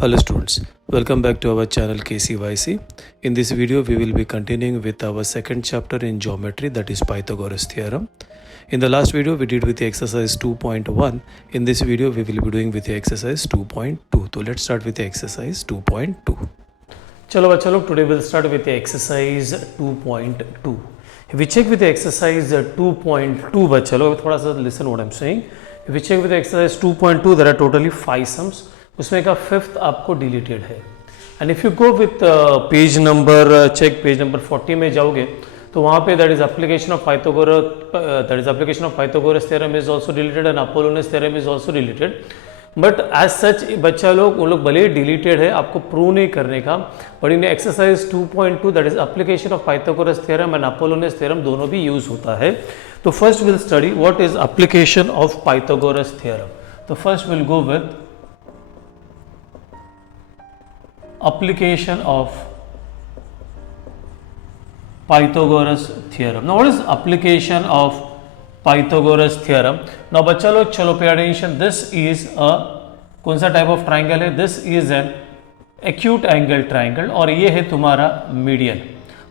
Hello students, welcome back to our channel KCYC. In this video we will be continuing with our second chapter in geometry, that is Pythagoras theorem. In the last video we did with the exercise 2.1. In this video we will be doing with the exercise 2.2. So let's start with the exercise 2.2. Chalo bachcha log, today we'll start with the exercise 2.2. If we check with the exercise 2.2 bachcha log, thoda sa listen what I'm saying. If we check with the exercise 2.2, there are totally 5 sums. उसमें का फिफ्थ आपको deleted है. And if you go with page number check, page number 40 में जाओगे तो वहाँ पे that is application of Pythagoras theorem is also deleted and Apollonius theorem is also deleted. But as such बच्चा लोग उन लोग भले ही डिलीटेड है, आपको प्रूव नहीं करने का. But in exercise 2.2 that is application of Pythagoras theorem and Apollonius theorem दोनों भी यूज होता है. तो first will study what is application of Pythagoras theorem. तो first will go with application of Pythagoras theorem. Now what is application of Pythagoras theorem? Now बच्चा लोग चलो pay attention. This is a कौन सा type of triangle है? This is an acute angle triangle और ये है तुम्हारा median.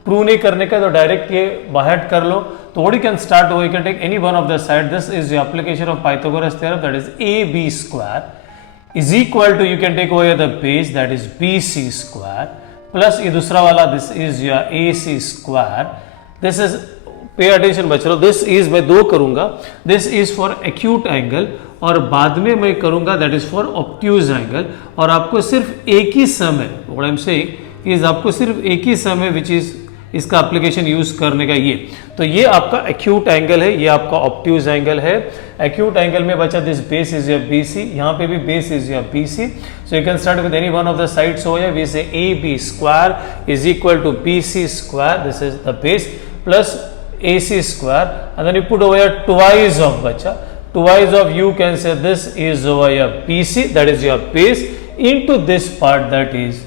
प्रूव नहीं करने का तो डायरेक्ट ये बाहर कर लो. तो what you can start over, you can take any one of the side. This is the application of Pythagoras theorem, that is AB square is equal to, you can take over the base, that is BC square, plus ये दूसरा वाला this is your AC square. This is, pay attention बच्चों, this is मैं दो करूंगा, this is for acute angle और बाद में मैं करूंगा that is for obtuse angle. और आपको सिर्फ एक ही समय, what I'm saying is आपको सिर्फ एक ही समय which is इसका एप्लीकेशन यूज करने का ये. तो ये आपका एक्यूट एंगल है, ये आपका ऑब्ट्यूज एंगल है. एक्यूट एंगल में बचा this base is your BC, यहाँ पे भी base is your BC. So you can start with any one of the sides हो. We say A B square is equal to B C square, this is the base, plus A C square and then you put over twice of बच्चा, twice of you can say this is over your BC, that is your base, into this part that is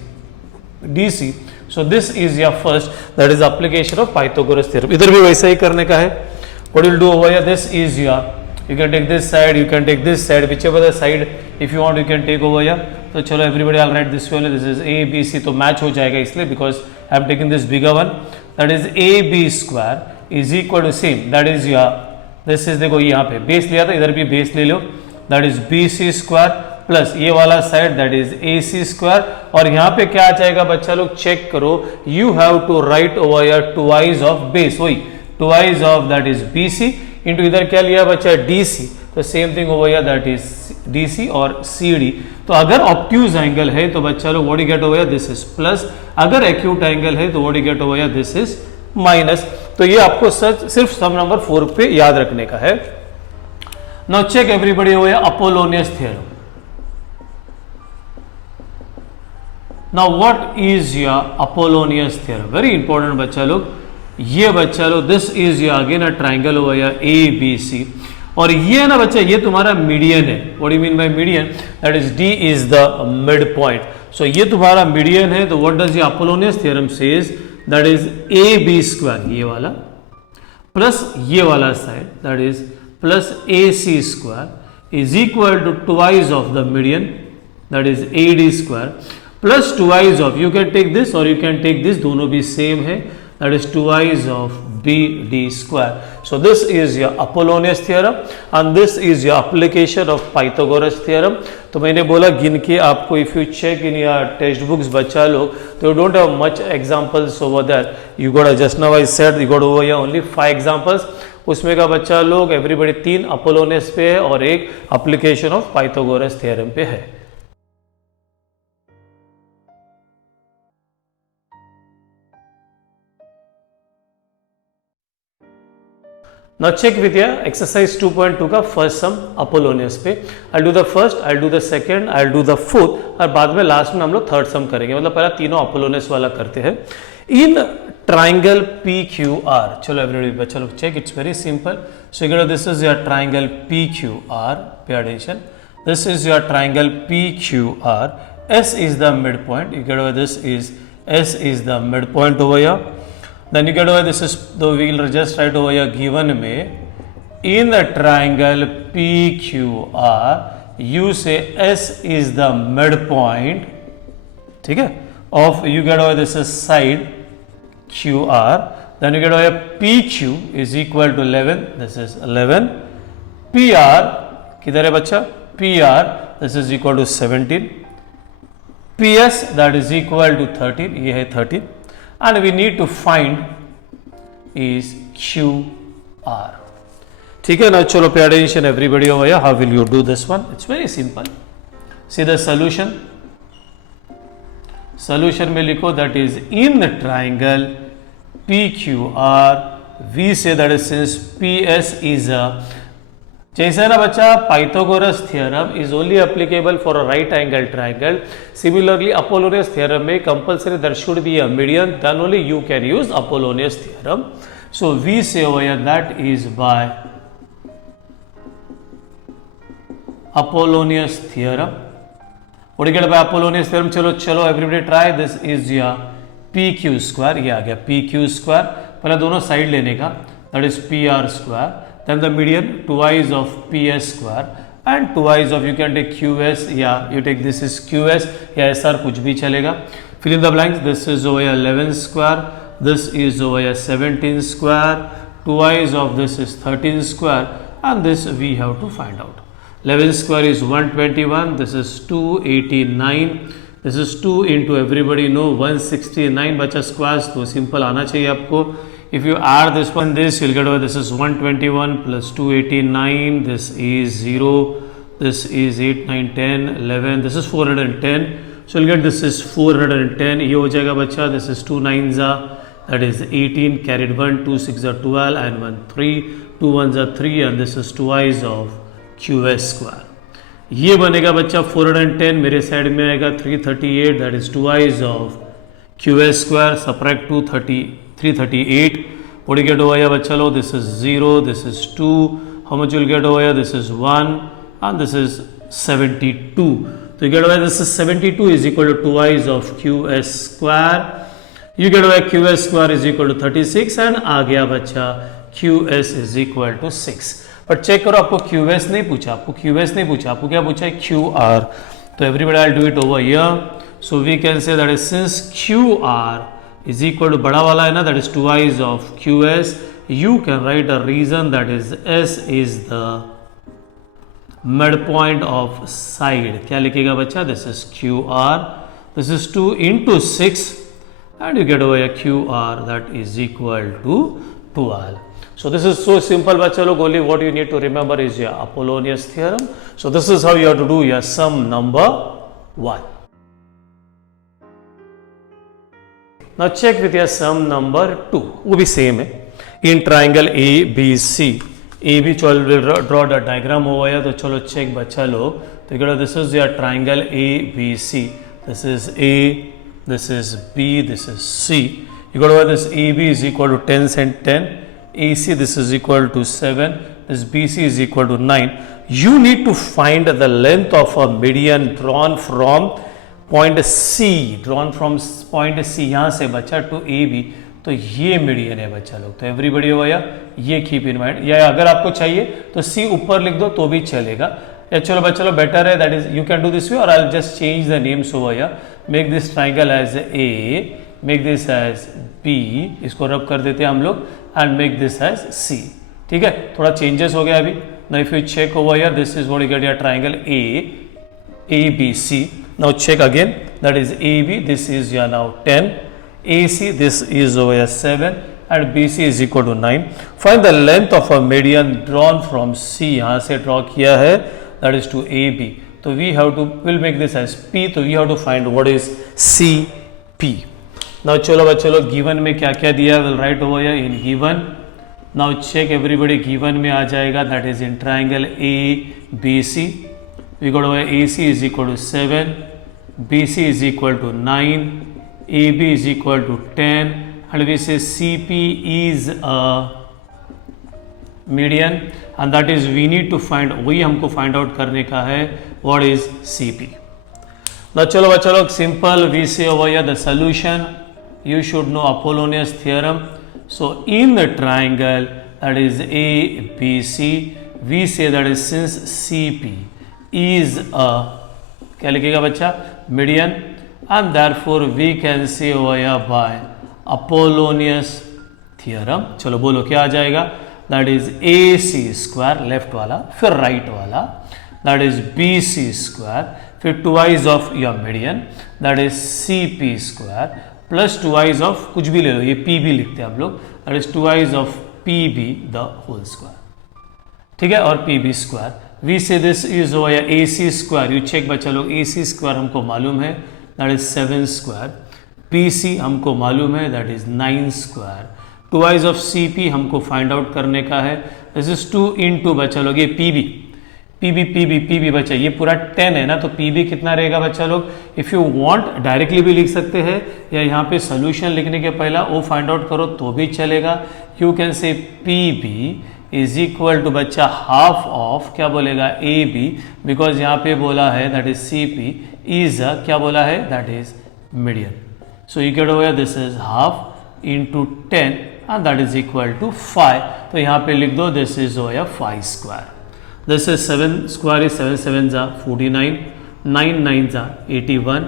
DC. So this is your first, that is application of Pythagoras theorem. इधर भी वैसा ही करने का है. What you will do over here, this is your, you can take this side, you can take this side, whichever the side if you want you can take over here. तो चलो everybody I'll write this way, this is A B C, तो match हो जाएगा इसलिए because I have taken this bigger one, that is A B square is equal to same, that is your, this is देखो यहाँ पे base लिया था, इधर भी base ले लो, that is B C square plus ये वाला side that is A C square. और यहाँ पे क्या आ जाएगा बच्चा लोग, चेक करो, you have to write over your twice of base, वही twice of that is B C into इधर क्या लिया बच्चा डी सी. तो same thing over your that is D C और सी डी. तो अगर ऑब्ट्यूज एंगल है तो बच्चा लोग what you get over here, this is plus. अगर एक्यूट एंगल है तो what you get over here, this is minus. तो ये आपको सिर्फ सम नंबर 4 पे याद रखने का है. Now check everybody over here Apollonius theorem. Now what is your Apollonius theorem? Very important बच्चा लोग. ये बच्चा लोग, this is your again a triangle over here A B C. और ये ना बच्चा, ये तुम्हारा मीडियन है. What do you mean by median? That is D is the midpoint. So ये तुम्हारा मीडियन है. तो what does your Apollonius theorem says? That is A B square, ये वाला प्लस ये वाला side that is plus AC square is equal to twice of the median, that is AD square, plus twice of, you can take this और you can take this, दोनों भी same है, that is twice of B D square. So this is your Apollonius theorem and this is your application of Pythagoras theorem. तो मैंने बोला गिन के आपको, if you check in your text books बच्चा लोग, तो you don't have much examples over that. You got just now I said you got over here only 5 एग्जांपल्स. उसमें का बच्चा लोग एवरीबॉडी 3 अपोलोनियस पे है और एक एप्लीकेशन ऑफ पाइथागोरस थ्योरम पे है. Now check with your exercise 2.2 का फर्स्ट सम अपोलोनियस पे. I'll do the first, I'll do the second, I'll do the fourth और बाद में लास्ट में हम लोग थर्ड सम करेंगे. मतलब पहला तीनों अपोलोनियस वाला करते हैं. In triangle P Q R, चलो एवरीबॉडी बच्चा लोग check, it's very simple. So you get this is your triangle P Q R, pay attention, this is your triangle P Q R, S is the mid point, you get this is S is the mid point over here. Then you get over, this is, though we will just write over here given में, in the triangle PQR, you say S is the midpoint ठीक है, of you get over this is side Q R, then you get over P Q is equal to 11, this is 11, P R किधर है बच्चा, P R this is equal to 17, P S that is equal to 13, ये है 13, and we need to find is Q R. ठीक है ना, चलो pay attention everybody over here, how will you do this one? It's very simple, see the solution. Solution में लिखो that is in the triangle P Q R, we say that is since P S is a, जैसे ना बच्चा Pythagoras theorem is only applicable for a right angle triangle, similarly Apollonius theorem में compulsory there should be a median, then only you can use Apollonius theorem. So we say over here that is by Apollonius theorem. What do you get by Apollonius theorem? चलो everybody try this is your PQ square, ये आ गया PQ square, पहले दोनों साइड लेने का, that is PR square, then the median twice of PS square and twice of you can take QS, yeah you take this is QS या SR कुछ भी चलेगा, fill in the blanks, this is over here 11 square, this is over here 17 square, twice of this is 13 square and this we have to find out. 11 square is 121, this is 289, this is 2 into everybody know 169 बचा squares, तो simple आना चाहिए आपको। If you add this one this you'll get over this is 121 plus 289, this is 0, this is 8 9 10 11, this is 410, so you'll get this is 410, ये हो जाएगा बच्चा, this is 2 9s are that is 18, carried 1, 2 6 are 12 and 1 3, 2 1s are 3 and this is twice of QS square, ये बनेगा बच्चा 410, मेरे side में आएगा 338 that is twice of QS square, subtract 338, what you get over here बच्चा लो, this is 0, this is 2, how much will get over here, this is 1 and this is 72, तो you get over this is 72 is equal to twice of QS square, you get over QS square is equal to 36 and आ गया बच्चा QS is equal to 6। But check करो आपको QS नहीं पूछा, आपको क्या पूछा है QR, तो everybody I will do it over here, so we can say that is since QR is equal to बड़ा वाला है ना, that is twice of QS, you can write a reason that is S is the mid point of side, क्या लिखेगा बच्चा, this is QR, this is 2 into 6 and you get over here QR that is equal to 12. So this is so simple बच्चा लोग, only what you need to remember is your Apollonius theorem. So this is how you have to do your sum number 1. Now check with your sum number 2, वो भी same है, in triangle ABC, AB will draw the diagram over here, तो चलो check बच्चा लोग, तो this is your triangle ABC, this is A, this is B, this is C, you got over this AB is equal to 10 and 10, AC this is equal to 7, this BC is equal to 9. You need to find the length of a median drawn from point C, यहाँ से बच्चा to AB, तो ये median है बच्चा लोग, तो एवरीबडी हो गया, ये कीप इन माइंड, या अगर आपको चाहिए तो C ऊपर लिख दो तो भी चलेगा, या चलो बच्चा लोग बेटर है, that is you can do this way, और I will just change the names over here, make this triangle as A, make this as B, इसको रब कर देते हैं हम लोग, and make this as C, ठीक है, थोड़ा चेंजेस हो गया अभी। Now if you check over here, this is what you get your triangle ABC, now check again, that is AB, this is your now 10, AC this is over here 7 and BC is equal to 9. Find the length of a median drawn from C, यहाँ से draw किया है, that is to AB, तो we have to, we'll make this as P, तो we have to find what is CP. Now चलो बच्चों लोग, given में क्या क्या दिया है, we'll write over here in given. Now check everybody, given में आ जाएगा, that is in triangle ABC, we got over AC is equal to 7, BC is equal to 9, AB is equal to 10, and we say CP is a median, and that is we need to find, वही हमको find out करने का है, what is CP. Now चलो बच्चों लोग, simple, we say over here the solution, you should know Apollonius theorem. So in the triangle that is ABC, we say that is since CP is a, क्या लिखेगा बच्चा, median, and therefore we can say over here by Apollonius theorem. चलो बोलो क्या आ जाएगा, that is AC square left वाला, फिर राइट वाला, that is BC square, फिर twice of your median, that is CP square plus twice of कुछ भी ले लो, ये PB लिखते हैं आप लोग, that is twice of PB the whole square. ठीक है, और PB square. We say this is over here AC square. You check बच्चा लोग, AC square हमको मालूम है, that is 7 square. PC हमको मालूम है, that is 9 square. Twice of CP हमको find out करने का है. This is 2 into बच्चा लोग ये PB बच्चा, ये पूरा 10 है ना, तो PB कितना रहेगा बच्चा लोग. इफ़ यू वांट डायरेक्टली भी लिख सकते हैं, या यहाँ पे सोल्यूशन लिखने के पहला वो फाइंड आउट करो तो भी चलेगा. You can say PB is equal to बच्चा हाफ ऑफ क्या बोलेगा AB, बिकॉज यहाँ पे बोला है दैट इज CP इज क्या बोला है, that is median. So you get over this is half into 10 and that is equal to 5. तो यहाँ पे लिख दो this is over 5 square. This is 7 square is 7 sevens are 49, 9 nines are 81,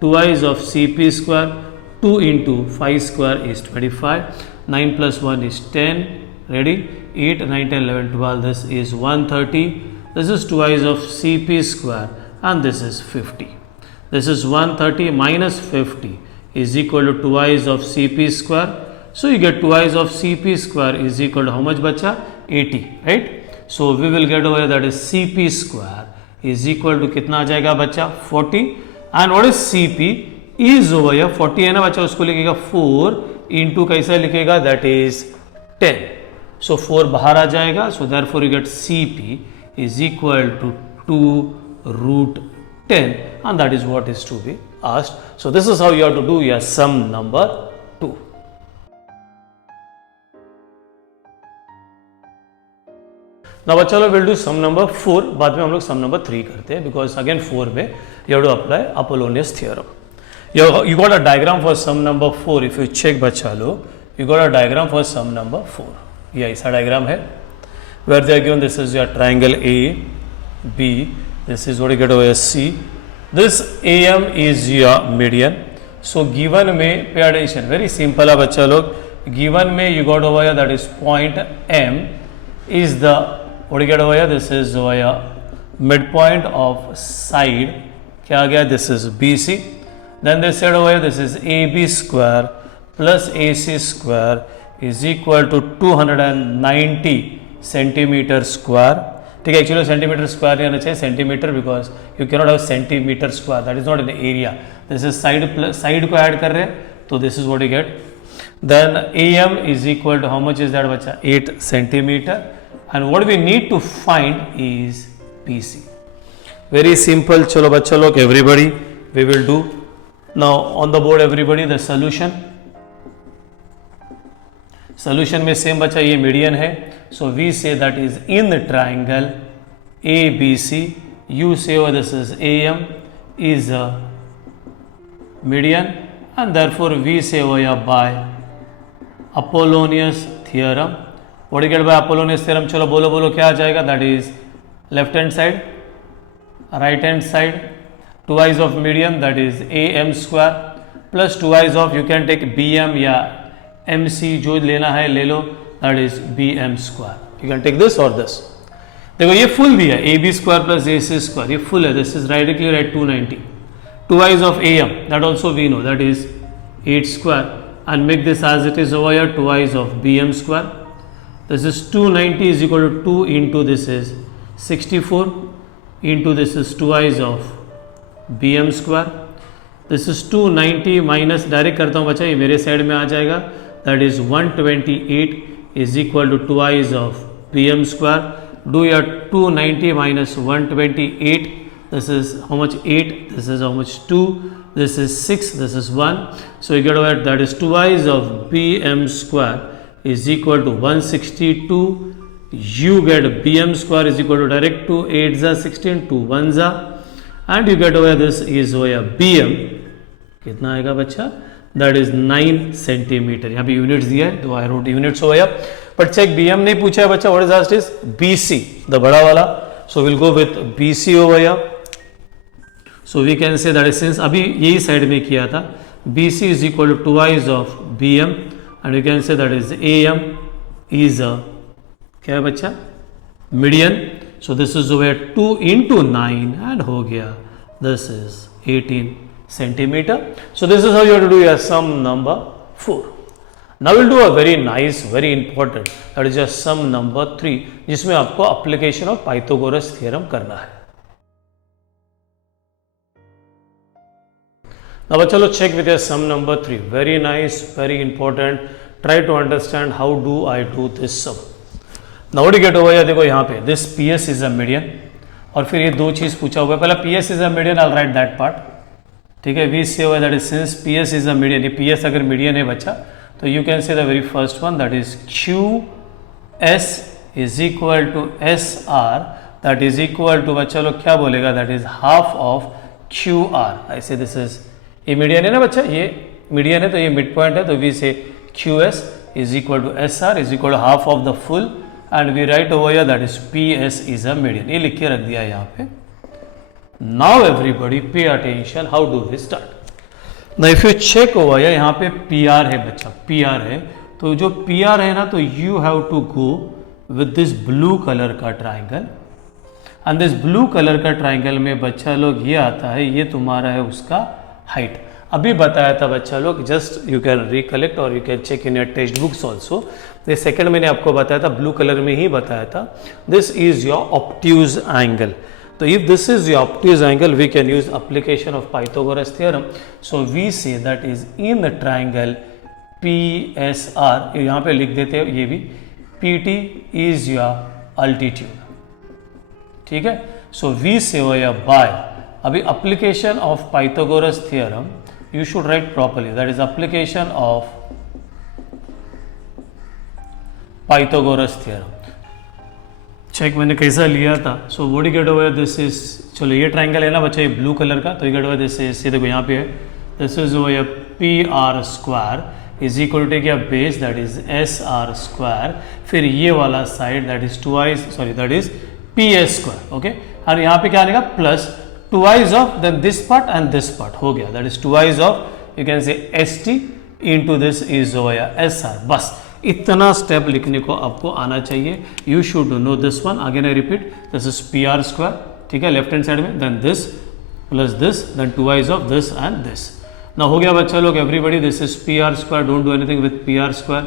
twice of CP square, 2 into 5 square is 25, 9 plus 1 is 10, ready, 8, 9, 10, 11, 12, this is 130, this is twice of CP square and this is 50. This is 130 minus 50 is equal to twice of CP square, so you get twice of CP square is equal to how much बच्चा, 80, right? So we will get over that is CP square is equal to कितना आ जाएगा बच्चा 40. and what is CP is over here 40 है ना बच्चा, उसको लिखेगा 4 into कैसा लिखेगा, that is 10. so 4 बाहर आ जाएगा, so therefore you get CP is equal to 2 root 10 and that is what is to be asked. So this is how you have to do your sum number 2. ना बच्चा लोग विल डू सम नंबर 4, बाद में हम लोग सम नंबर 3 करते हैं, because again 4 में you have to apply Apollonius theorem. You got a diagram for some number 4. If you check बच्चा लोग, you got a diagram for some number 4. ये ऐसा डायग्राम है where they are given this is your triangle A B, this is what you get over C, this AM is your median. So given में pay attention, very simple है बच्चा लोग. गिवन में you got over that is point M is the what do you get over here, this is over here midpoint of side क्या आ गया, this is BC. then they said over here this is AB square plus AC square is equal to 290 centimeter square. ठीक है, actually centimetre square नहीं आना चाहिए, centimetre, because you cannot have centimetre square, that is not in area. This is side को add कर रहे हैं, तो this is what you get. Then AM is equal to how much is that बच्चा, 8 centimeter. and what we need to find is BC. very simple. चलो बच्चा लोग, everybody we will do now on the board everybody the solution. solution में सेम बच्चा ये median है, so we say that is in the triangle ABC. you say oh this is AM is a median and therefore we say oh yeah by Apollonius theorem. what do you get by Apollonius theorem? चलो बोलो बोलो क्या आ जाएगा, that is left hand side, right hand side, twice of median that is AM square plus twice of you can take BM या MC जो लेना है ले लो, that is BM square. you can take this or this. देखो ये फुल भी है, AB square plus AC square, ये फुल है, this is directly right 290. twice of AM that also we know, that is 8 square, and make this as it is over here twice of BM square. this is 290 is equal to 2 into this is 64 into this is twice of BM square. this is 290 minus direct करता हूँ बच्चा, ये मेरे side में आ जाएगा, that is 128 is equal to twice of BM square. do your 290 minus 128, this is how much 8, this is how much 2, this is 6, this is 1, so you get over that is twice of BM square is equal to 162. you get BM square is equal to direct 2 8s are 16, 2 1s are, and you get over this is over BM कितना आएगा बच्चा, that is 9 centimeter. यहाँ पे यूनिट्स दिया है तो I wrote units over here, but check BM नहीं पूछा है बच्चा, what is asked is BC, the बड़ा वाला, so we'll go with BC over here. So we can say that is since अभी यही साइड में किया था, B C is equal to twice of B M and you can say that is A M is a क्या है बच्चा median. So this is over 2 into 9 and हो गया this is 18 centimeter. So this is how you have to do your sum number 4. Now we'll do a very nice, very important, that is your sum number 3, जिसमें आपको application of Pythagoras theorem करना है. Now चलो check with your sum number 3. Very nice, very important. Try to understand how do I do this sum. Now what you get over here, देखो यहाँ पे this PS is a median और फिर ये दो चीज़ पूछा हुआ है. पहला PS is a median, I'll write that part. ठीक है, वी से हुआ that is since P S is a median, ये पी एस अगर मीडियन है बच्चा तो you can say the very first one that is Q S is equal to S R, that is equal to बच्चा लोग क्या बोलेगा, that is half of Q R. ऐसे दिस इज ये मीडियन है ना बच्चा, ये मीडियन है तो ये मिड पॉइंट है, तो we say Q S is equal to S R is equal to half of the full and we write over here that is P S is a median. ये लिख के रख दिया है यहाँ पे. Now everybody pay attention, how do we start? Now if you check over here, यहाँ पे PR है बच्चा, PR है, तो जो PR है ना तो you have to go with this blue color का triangle and this blue color का triangle में बच्चा लोग ये आता है, ये तुम्हारा है उसका height. अभी बताया था बच्चा लोग, जस्ट यू कैन रिकलेक्ट और you can check in your text books also. ये सेकेंड मैंने आपको बताया था, ब्लू कलर में ही बताया था. This is your obtuse angle. So if this is the obtuse angle, we can use application of Pythagoras theorem. So we say that is in the triangle PSR, यहाँ पे लिख देते हैं ये भी, PT is your altitude. ठीक है, so we say over here by, अभी application of Pythagoras theorem you should write properly, that is application of Pythagoras theorem. Check मैंने कैसा लिया था. So what you get over this is, चलो ये ट्राइंगल है ना बच्चा, ये ब्लू कलर का, तो you get over this is, ये देखो यहाँ पे है, this is over P R square is equal to क्या base that is S R square, फिर ये वाला side that is twice, sorry that is P S square. Okay, और यहाँ पे क्या आएगा plus twice of then this part and this part हो गया, that is twice of you can say S T into this is over S R. बस इतना step लिखने को आपको आना चाहिए. You should know this one. Again I repeat, this is P R square, ठीक है, लेफ्ट हैंड साइड में, then this plus this, then twice of this and this. ना हो गया बच्चा लोग everybody, this is P R square, don't do anything with P R square.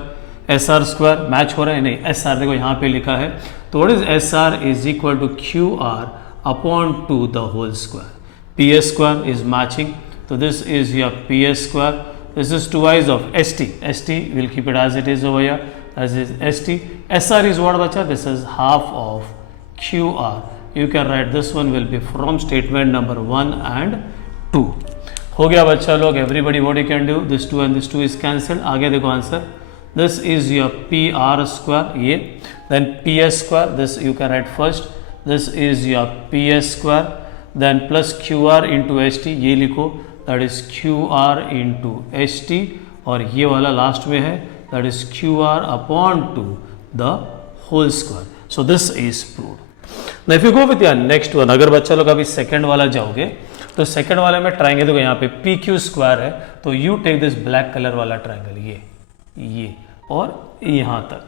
S R square match हो रहा है नहीं, एस आर देखो यहाँ पे लिखा है, तो what is S R is equal to Q R upon to the whole square. P S square is matching, तो this is your P S square. This is twice of ST. ST we'll keep it as it is over here. This is ST. SR is what bacha? This is half of QR. You can write this one will be from statement number 1 and 2. हो गया बच्चा लोग everybody, what you can do? This 2 and this 2 is cancelled. आगे देखो answer. This is your PR square ये. Then PS square. This you can write first. This is your PS square. Then plus QR into ST ये लिखो. That is Q R into H T, और ये वाला last में है that is Q R upon to the whole square. So this is proved. Now if you go with your next one, अगर बच्चा लोग अभी सेकंड वाला जाओगे तो सेकंड वाले में ट्राइंगल देखो यहाँ पे पी क्यू स्क्वायर है, तो you take this black colour वाला ट्राइंगल, ये और यहाँ तक,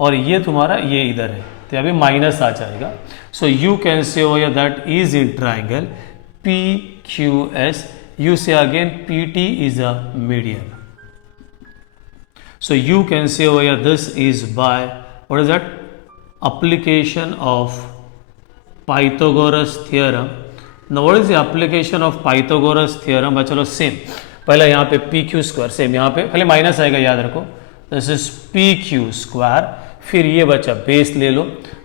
और ये तुम्हारा ये इधर है, तो अभी माइनस आ जाएगा. सो यू कैन से over that is in triangle P Q S. You say again PT is a median. So you can say over here this is by what is that? Application of Pythagoras theorem. Now what is the application of Pythagoras theorem? चलो सेम, पहले यहाँ पे PQ square, same यहाँ पे पहले माइनस आएगा याद रखो. दिस इज PQ स्क्वायर, फिर ये बचा बेस ले लो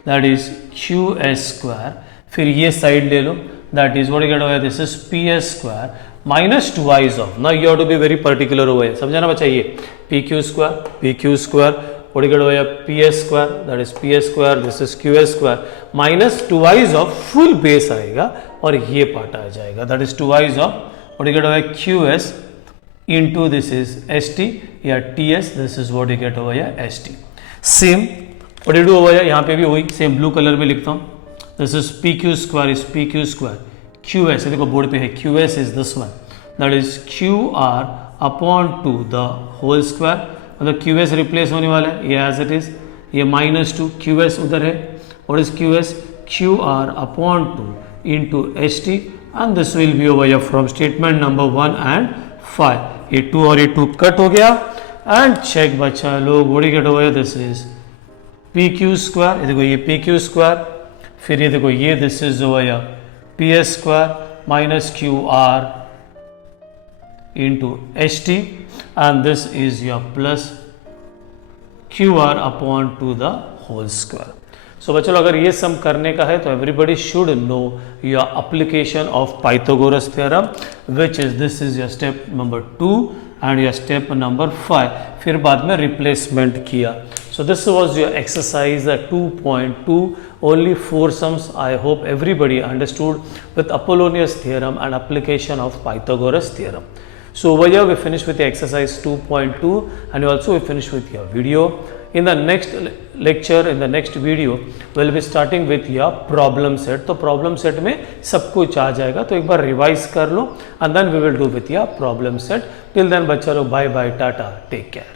दैट इज QS स्क्वायर, फिर ये साइड ले लो that is what you get over this is PS square minus twice of. Now you have to be very particular over, समझा ना बच्चा, ये PQ square what you get over PS square that is PS square, this is QS square minus twice of full base आएगा और ये part आ जाएगा that is twice of what you get over QS into this is ST या TS, this is what you get over here ST. Same what you do over here, यहाँ पे भी वही सेम ब्लू कलर में लिखता हूँ, this is PQ square is PQ square, QS, देखो board पे है QS is this one, that is QR upon to the whole square, मतलब QS रिप्लेस होने वाला है, ये एज इट इज, ये -2 QS उधर है, what is QS, QR upon two into HT, and this will be over from statement number 1 and 5. ये 2 और ये 2 कट हो गया, एंड चेक बच्चा लोग, what gate over, this is PQ square, ये देखो ये PQ स्क्वायर, फिर ये देखो ये this is over PS square minus QR into HT, and this is your plus QR upon to the whole square. So बच्चों अगर ये सम करने का है तो everybody should know your application of Pythagoras theorem, which is this is your step number 2 and your step number 5. फिर बाद में replacement किया. So this was your exercise 2.2, only 4 sums. I hope everybody understood with Apollonius theorem and application of Pythagoras theorem. So over here we finished with the exercise 2.2 and also we finished with your video. In the next lecture, in the next video, we'll be starting with your problem set. तो problem set में सब कुछ आ जाएगा, तो एक बार revise कर लो and then we will do with your problem set. Till then बच्चा लोग bye bye, tata, take care.